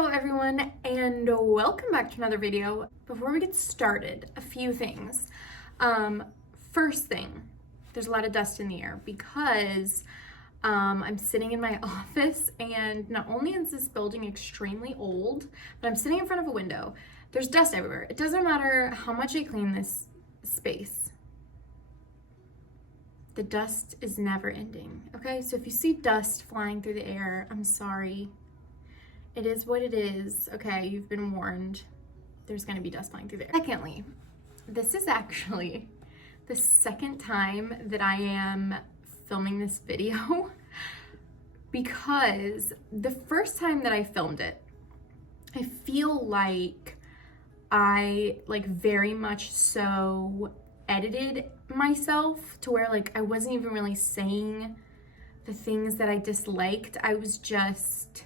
Hello everyone and welcome back to another video. Before we get started, a few things. First thing, there's a lot of dust in the air because I'm sitting in my office, and not only is this building extremely old, but I'm sitting in front of a window. There's dust everywhere. It doesn't matter how much I clean this space. The dust is never ending, okay? So if you see dust flying through the air, I'm sorry. It is what it is, okay? You've been warned. There's gonna be dust flying through the air. Secondly, this is actually the second time that I am filming this video because the first time that I filmed it, I feel like I very much so edited myself to where I wasn't even really saying the things that I disliked. I was just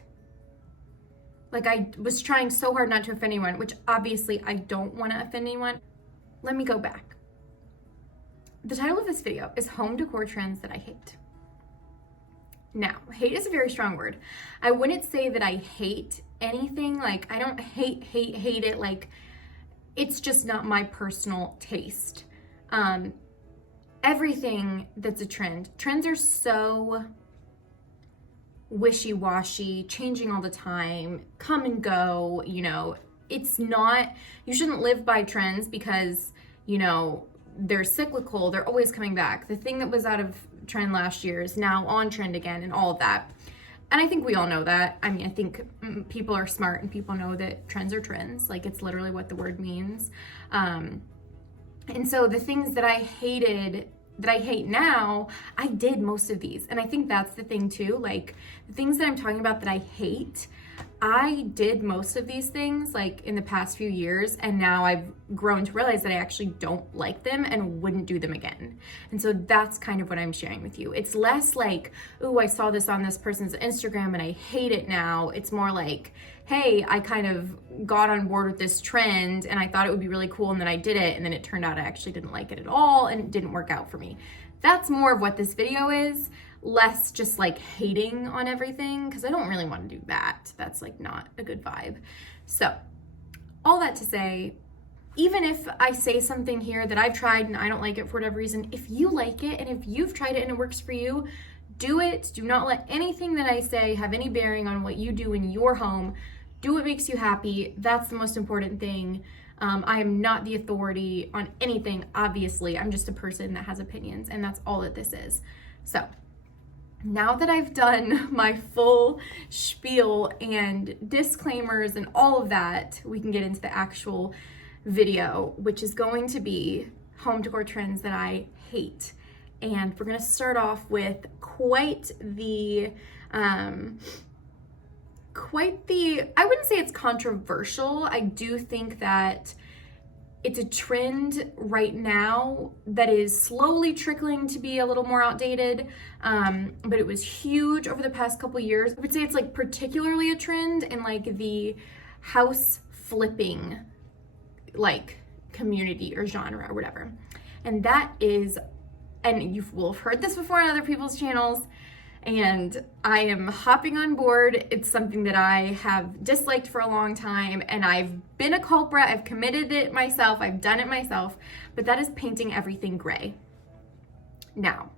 I was trying so hard not to offend anyone, which obviously I don't want to offend anyone. Let me go back. The title of this video is Home Decor Trends That I Hate. Now, hate is a very strong word. I wouldn't say that I hate anything. I don't hate it. It's just not my personal taste. Everything that's a trend. Trends are so wishy-washy, changing all the time, come and go, it's not, you shouldn't live by trends because, they're cyclical, they're always coming back. The thing that was out of trend last year is now on trend again and all of that. And I think we all know that. I mean, I think people are smart and people know that trends are trends. It's literally what the word means. And so the things that I hated, that I hate now, I did most of these. And I think that's the thing too. The things that I'm talking about that I hate, I did most of these things in the past few years, and now I've grown to realize that I actually don't like them and wouldn't do them again. And so that's kind of what I'm sharing with you. It's less ooh, I saw this on this person's Instagram and I hate it now. It's more hey, I kind of got on board with this trend and I thought it would be really cool, and then I did it, and then it turned out I actually didn't like it at all and it didn't work out for me. That's more of what this video is, less just hating on everything, because I don't really want to do that. That's not a good vibe. So all that to say, even if I say something here that I've tried and I don't like it for whatever reason, if you like it and if you've tried it and it works for you, do it. Do not let anything that I say have any bearing on what you do in your home. Do what makes you happy. That's the most important thing. I am not the authority on anything, obviously. I'm just a person that has opinions, and that's all that this is. So now that I've done my full spiel and disclaimers and all of that, we can get into the actual video, which is going to be home decor trends that I hate. And we're gonna start off with quite the, I wouldn't say it's controversial. I do think that it's a trend right now that is slowly trickling to be a little more outdated, but it was huge over the past couple years. I would say it's particularly a trend in the house flipping community or genre or whatever. And that is, and you will have heard this before on other people's channels, and I am hopping on board. It's something that I have disliked for a long time, and I've been a culprit. I've committed it myself. I've done it myself, but that is painting everything gray. Now,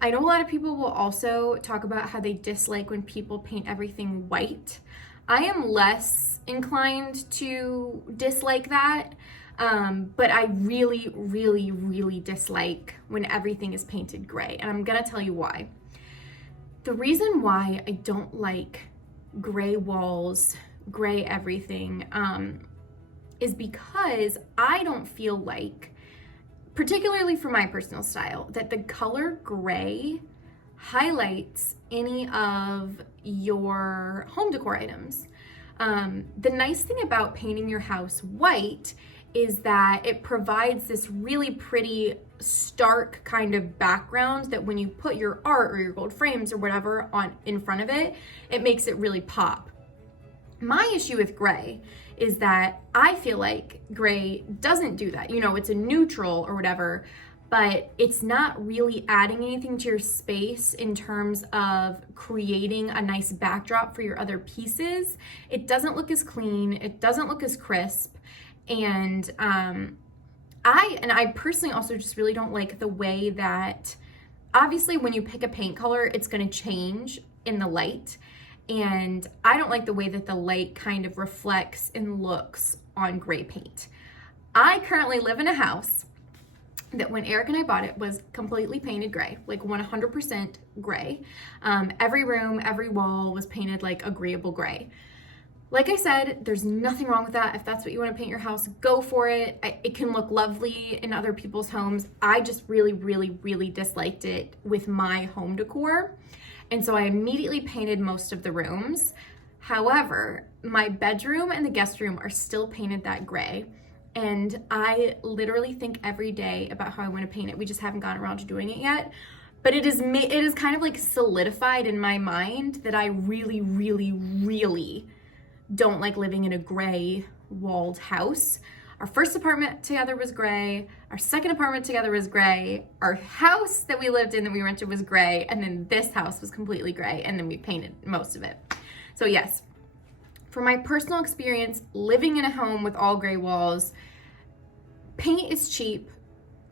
I know a lot of people will also talk about how they dislike when people paint everything white. I am less inclined to dislike that, but I really, really, really dislike when everything is painted gray, and I'm gonna tell you why. The reason why I don't like gray walls, gray everything, is because I don't feel particularly for my personal style, that the color gray highlights any of your home decor items. The nice thing about painting your house white is that it provides this really pretty stark kind of background that when you put your art or your gold frames or whatever on in front of it, it makes it really pop. My issue with gray is that I feel like gray doesn't do that. It's a neutral or whatever, but it's not really adding anything to your space in terms of creating a nice backdrop for your other pieces. It doesn't look as clean, it doesn't look as crisp, and I personally also just really don't like the way that, obviously when you pick a paint color, it's gonna change in the light, and I don't like the way that the light kind of reflects and looks on gray paint. I currently live in a house that when Eric and I bought it was completely painted gray, like 100% gray. Every room, every wall was painted like agreeable gray. Like I said, there's nothing wrong with that. If that's what you want to paint your house, go for it. It can look lovely in other people's homes. I just really, really, really disliked it with my home decor. And so I immediately painted most of the rooms. However, my bedroom and the guest room are still painted that gray. And I literally think every day about how I want to paint it. We just haven't gotten around to doing it yet. But it is kind of like solidified in my mind that I really, really, really don't like living in a gray walled house. Our first apartment together was gray. Our second apartment together was gray. Our house that we lived in that we rented was gray. And then this house was completely gray. And then we painted most of it. So yes, from my personal experience, living in a home with all gray walls, paint is cheap.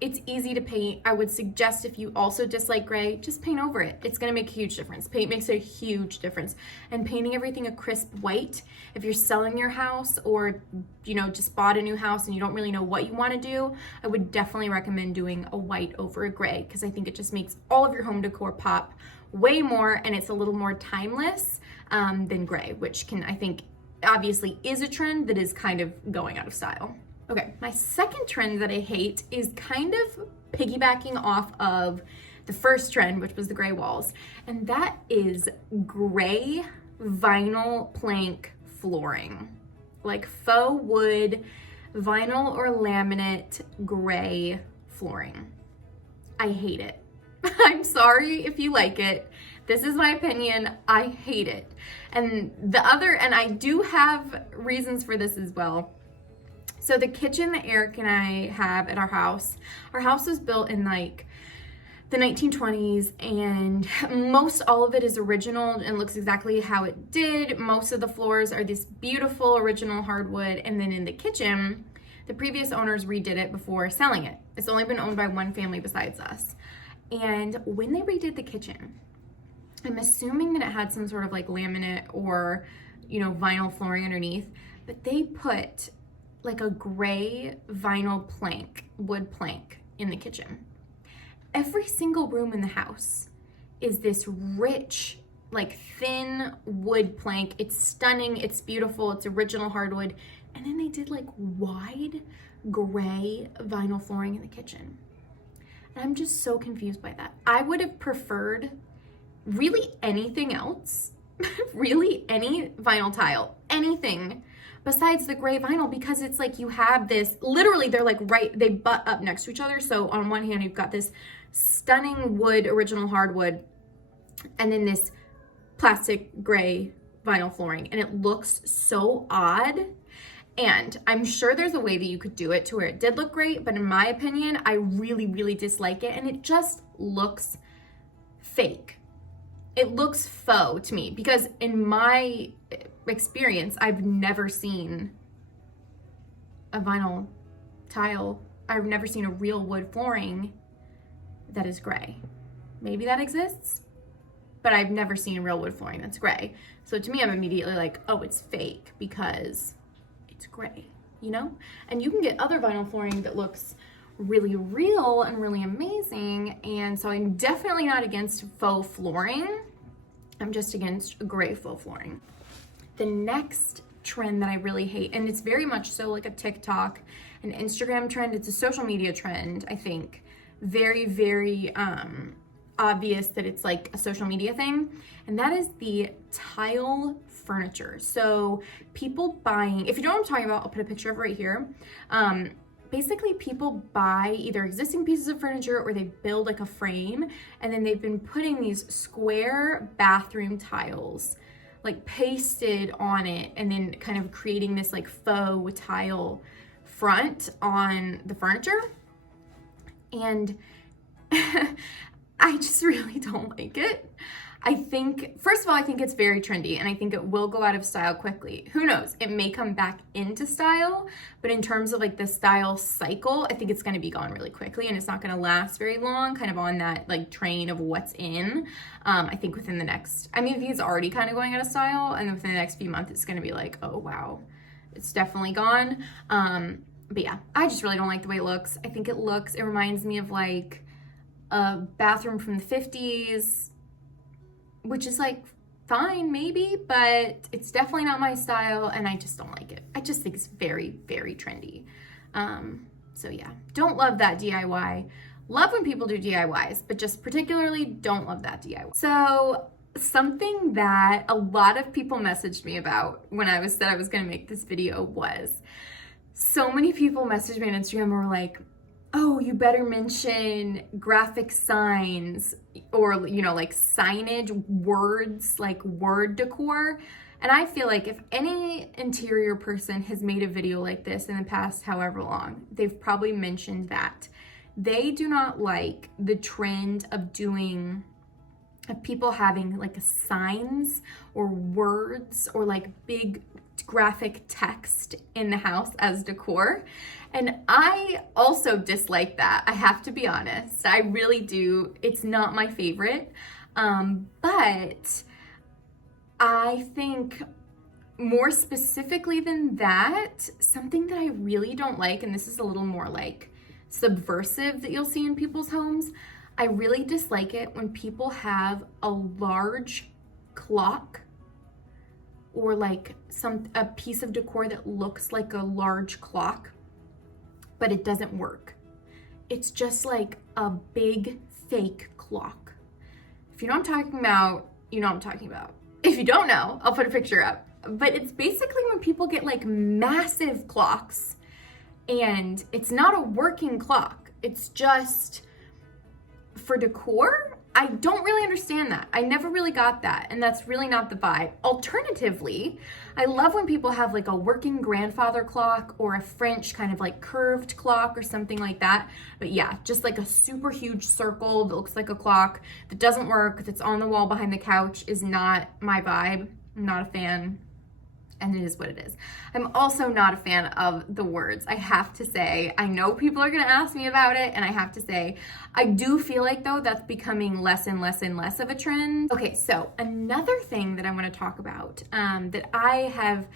It's easy to paint. I would suggest if you also dislike gray, just paint over it. It's gonna make a huge difference. Paint makes a huge difference. And painting everything a crisp white, if you're selling your house or just bought a new house and you don't really know what you wanna do, I would definitely recommend doing a white over a gray, because I think it just makes all of your home decor pop way more, and it's a little more timeless than gray, which I think obviously is a trend that is kind of going out of style. Okay, my second trend that I hate is kind of piggybacking off of the first trend, which was the gray walls, and that is gray vinyl plank flooring, like faux wood, vinyl or laminate gray flooring. I hate it. I'm sorry if you like it. This is my opinion. I hate it. And I do have reasons for this as well. So the kitchen that Eric and I have at our house was built in like the 1920s, and most all of it is original and looks exactly how it did. Most of the floors are this beautiful original hardwood, and then in the kitchen, the previous owners redid it before selling it. It's only been owned by one family besides us. And when they redid the kitchen, I'm assuming that it had some sort of like laminate or, vinyl flooring underneath, but they put like a gray vinyl plank, wood plank in the kitchen. Every single room in the house is this rich, like thin wood plank. It's stunning, it's beautiful, it's original hardwood. And then they did like wide gray vinyl flooring in the kitchen. And I'm just so confused by that. I would have preferred really anything else, really any vinyl tile, anything besides the gray vinyl, because it's like you have this, literally they're like they butt up next to each other. So on one hand, you've got this stunning wood, original hardwood, and then this plastic gray vinyl flooring. And it looks so odd. And I'm sure there's a way that you could do it to where it did look great, but in my opinion, I really, really dislike it. And it just looks fake. It looks faux to me, because in my experience, I've never seen a vinyl tile. I've never seen a real wood flooring that is gray. Maybe that exists, but I've never seen real wood flooring that's gray. So to me, I'm immediately like, oh, it's fake because it's gray, And you can get other vinyl flooring that looks really real and really amazing. And so I'm definitely not against faux flooring. I'm just against gray faux flooring. The next trend that I really hate, and it's very much so like a TikTok, an Instagram trend, it's a social media trend, I think. Very, very obvious that it's like a social media thing, and that is the tile furniture. So people buying, if you know what I'm talking about, I'll put a picture of it right here. Basically people buy either existing pieces of furniture or they build like a frame, and then they've been putting these square bathroom tiles like pasted on it, and then kind of creating this like faux tile front on the furniture. And I just really don't like it. I think, first of all, I think it's very trendy and I think it will go out of style quickly. Who knows? It may come back into style, but in terms of like the style cycle, I think it's going to be gone really quickly and it's not going to last very long, kind of on that like train of what's in. I think within the next, I mean, it's already kind of going out of style, and within the next few months, it's going to be like, oh, wow, it's definitely gone. But yeah, I just really don't like the way it looks. I think it reminds me of like a bathroom from the 50s, which is like fine maybe, but it's definitely not my style and I just don't like it. I just think it's very, very trendy. So yeah, don't love that DIY. Love when people do DIYs, but just particularly don't love that DIY. So something that a lot of people messaged me about when I said I was gonna make this video was, so many people messaged me on Instagram and were like, oh, you better mention graphic signs or, you know, like signage, words, like word decor. And I feel like if any interior person has made a video like this in the past however long, they've probably mentioned that. They do not like the trend of people having like signs or words or like big graphic text in the house as decor. And I also dislike that. I have to be honest. I really do. It's not my favorite. But I think more specifically than that, something that I really don't like, and this is a little more like subversive that you'll see in people's homes, I really dislike it when people have a large clock or like a piece of decor that looks like a large clock, but it doesn't work. It's just like a big fake clock. If you know what I'm talking about, you know what I'm talking about. If you don't know, I'll put a picture up. But it's basically when people get like massive clocks and it's not a working clock. It's just for decor. I don't really understand that. I never really got that, and that's really not the vibe. Alternatively, I love when people have like a working grandfather clock or a French kind of like curved clock or something like that. But yeah, just like a super huge circle that looks like a clock that doesn't work, that's on the wall behind the couch is not my vibe. I'm not a fan. And it is what it is. I'm also not a fan of the words. I have to say, I know people are gonna ask me about it, and I have to say, I do feel like though that's becoming less and less and less of a trend. Okay, so another thing that I wanna talk about that I have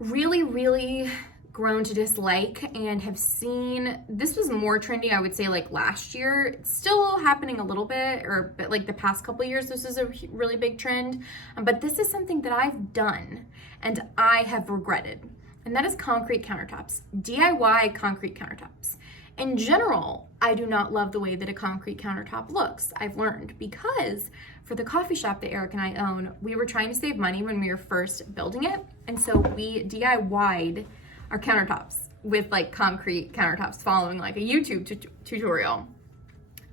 really grown to dislike and have seen, this was more trendy, I would say like last year. It's still happening a little bit, but like the past couple of years, this is a really big trend. But this is something that I've done and I have regretted, and that is concrete countertops, DIY concrete countertops. In general, I do not love the way that a concrete countertop looks, I've learned, because for the coffee shop that Eric and I own, we were trying to save money when we were first building it. And so we DIY'd our countertops with like concrete countertops following like a YouTube tutorial.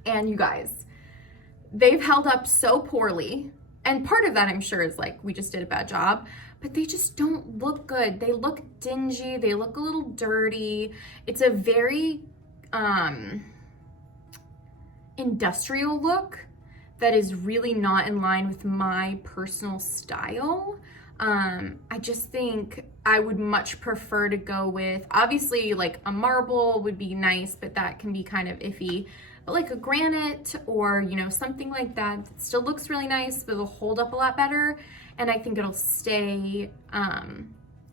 And you guys, they've held up so poorly. And part of that I'm sure is like, we just did a bad job, but they just don't look good. They look dingy, they look a little dirty. It's a very industrial look that is really not in line with my personal style. I just think I would much prefer to go with, obviously like a marble would be nice, but that can be kind of iffy, but like a granite or, you know, something like that still looks really nice, but it'll hold up a lot better. And I think it'll stay,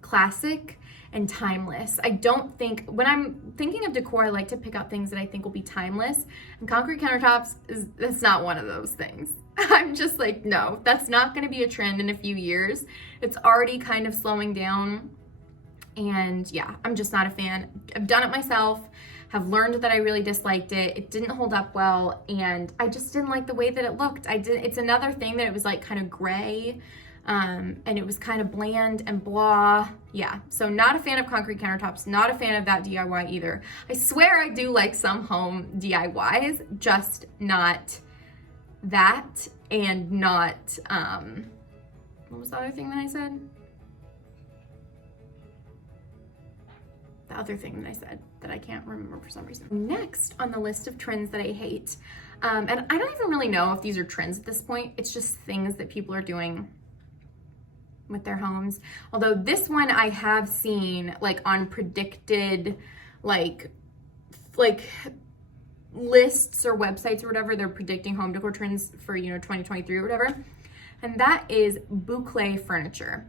classic and timeless. I don't think, when I'm thinking of decor, I like to pick out things that I think will be timeless, and concrete countertops that's not one of those things. I'm just like, no, that's not going to be a trend in a few years. It's already kind of slowing down. And yeah, I'm just not a fan. I've done it myself, have learned that I really disliked it. It didn't hold up well, and I just didn't like the way that it looked. It's another thing that it was like kind of gray, and it was kind of bland and blah. Yeah, so not a fan of concrete countertops, not a fan of that DIY either. I swear I do like some home DIYs, just not that, and not, what was the other thing that I said? the other thing that I said that I can't remember for some reason. Next on the list of trends that I hate, and I don't even really know if these are trends at this point, it's just things that people are doing with their homes. Although this one I have seen like on predicted like lists or websites or whatever, they're predicting home decor trends for, you know, 2023 or whatever. And that is boucle furniture.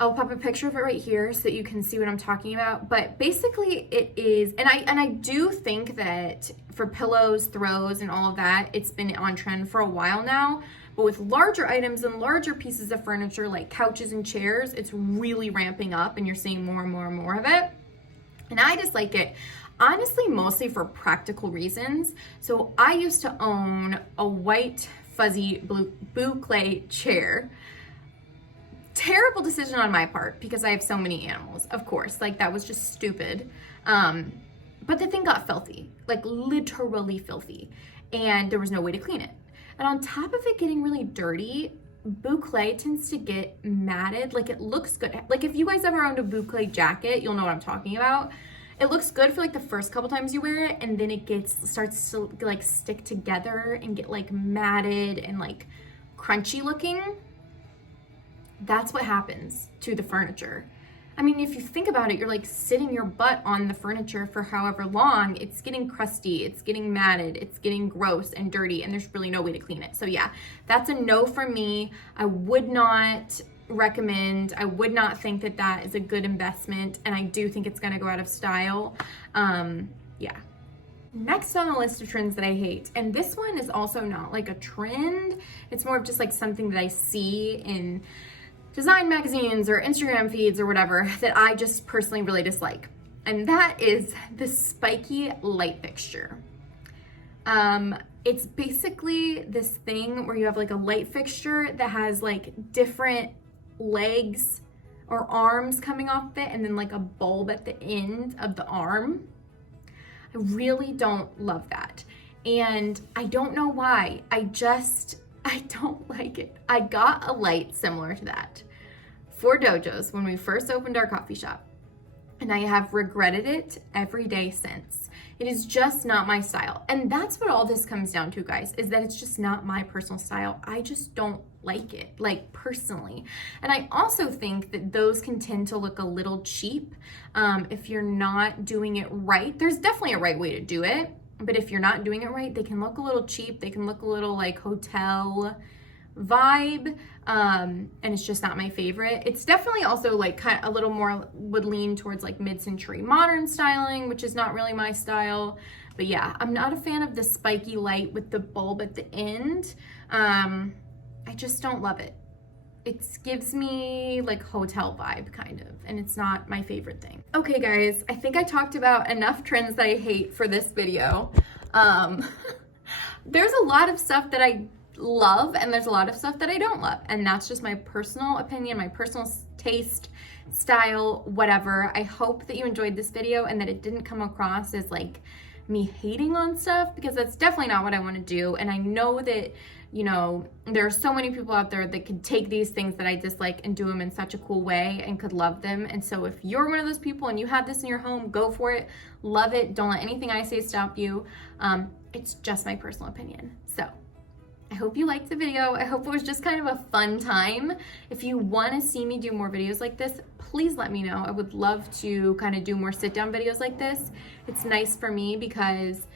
I'll pop a picture of it right here so that you can see what I'm talking about. But basically it is, and I do think that for pillows, throws, and all of that, it's been on trend for a while now. But with larger items and larger pieces of furniture like couches and chairs, it's really ramping up and you're seeing more and more and more of it. And I just like it, honestly, mostly for practical reasons. So I used to own a white fuzzy boucle chair. Terrible decision on my part because I have so many animals, of course, like that was just stupid. But the thing got filthy, like literally filthy, and there was no way to clean it. And on top of it getting really dirty, boucle tends to get matted. Like it looks good. Like if you guys ever owned a boucle jacket, you'll know what I'm talking about. It looks good for like the first couple times you wear it, and then it starts to like stick together and get like matted and like crunchy looking. That's what happens to the furniture. I mean, if you think about it, you're like sitting your butt on the furniture for however long, it's getting crusty, it's getting matted, it's getting gross and dirty, and there's really no way to clean it. So yeah, that's a no for me. I would not recommend, I would not think that that is a good investment, and I do think it's gonna go out of style. Yeah. Next on the list of trends that I hate, and this one is also not like a trend, it's more of just like something that I see in design magazines or Instagram feeds or whatever that I just personally really dislike. And that is the spiky light fixture. It's basically this thing where you have like a light fixture that has like different legs or arms coming off it and then like a bulb at the end of the arm. I really don't love that. And I don't know why. I don't like it. I got a light similar to that for Dojo's when we first opened our coffee shop, and I have regretted it every day since. It is just not my style. And that's what all this comes down to, guys, is that it's just not my personal style. I just don't like it, like personally. And I also think that those can tend to look a little cheap if you're not doing it right. There's definitely a right way to do it, but if you're not doing it right, they can look a little cheap. They can look a little like hotel vibe, and it's just not my favorite. It's definitely also like kind of a little more would lean towards like mid-century modern styling, which is not really my style. But yeah, I'm not a fan of the spiky light with the bulb at the end. I just don't love it. It gives me like hotel vibe kind of, and it's not my favorite thing. Okay guys, I think I talked about enough trends that I hate for this video. There's a lot of stuff that I love and there's a lot of stuff that I don't love, and that's just my personal opinion, my personal taste, style, whatever. I hope that you enjoyed this video and that it didn't come across as like me hating on stuff, because that's definitely not what I want to do. And I know that, you know, there are so many people out there that could take these things that I dislike and do them in such a cool way and could love them. And so if you're one of those people and you have this in your home, go for it, love it. Don't let anything I say stop you. It's just my personal opinion. So I hope you liked the video. I hope it was just kind of a fun time. If you want to see me do more videos like this, please let me know. I would love to kind of do more sit-down videos like this. It's nice for me because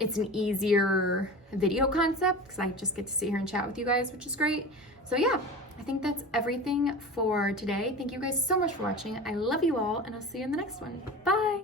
it's an easier video concept because I just get to sit here and chat with you guys, which is great. So yeah, I think that's everything for today. Thank you guys so much for watching. I love you all, and I'll see you in the next one. Bye!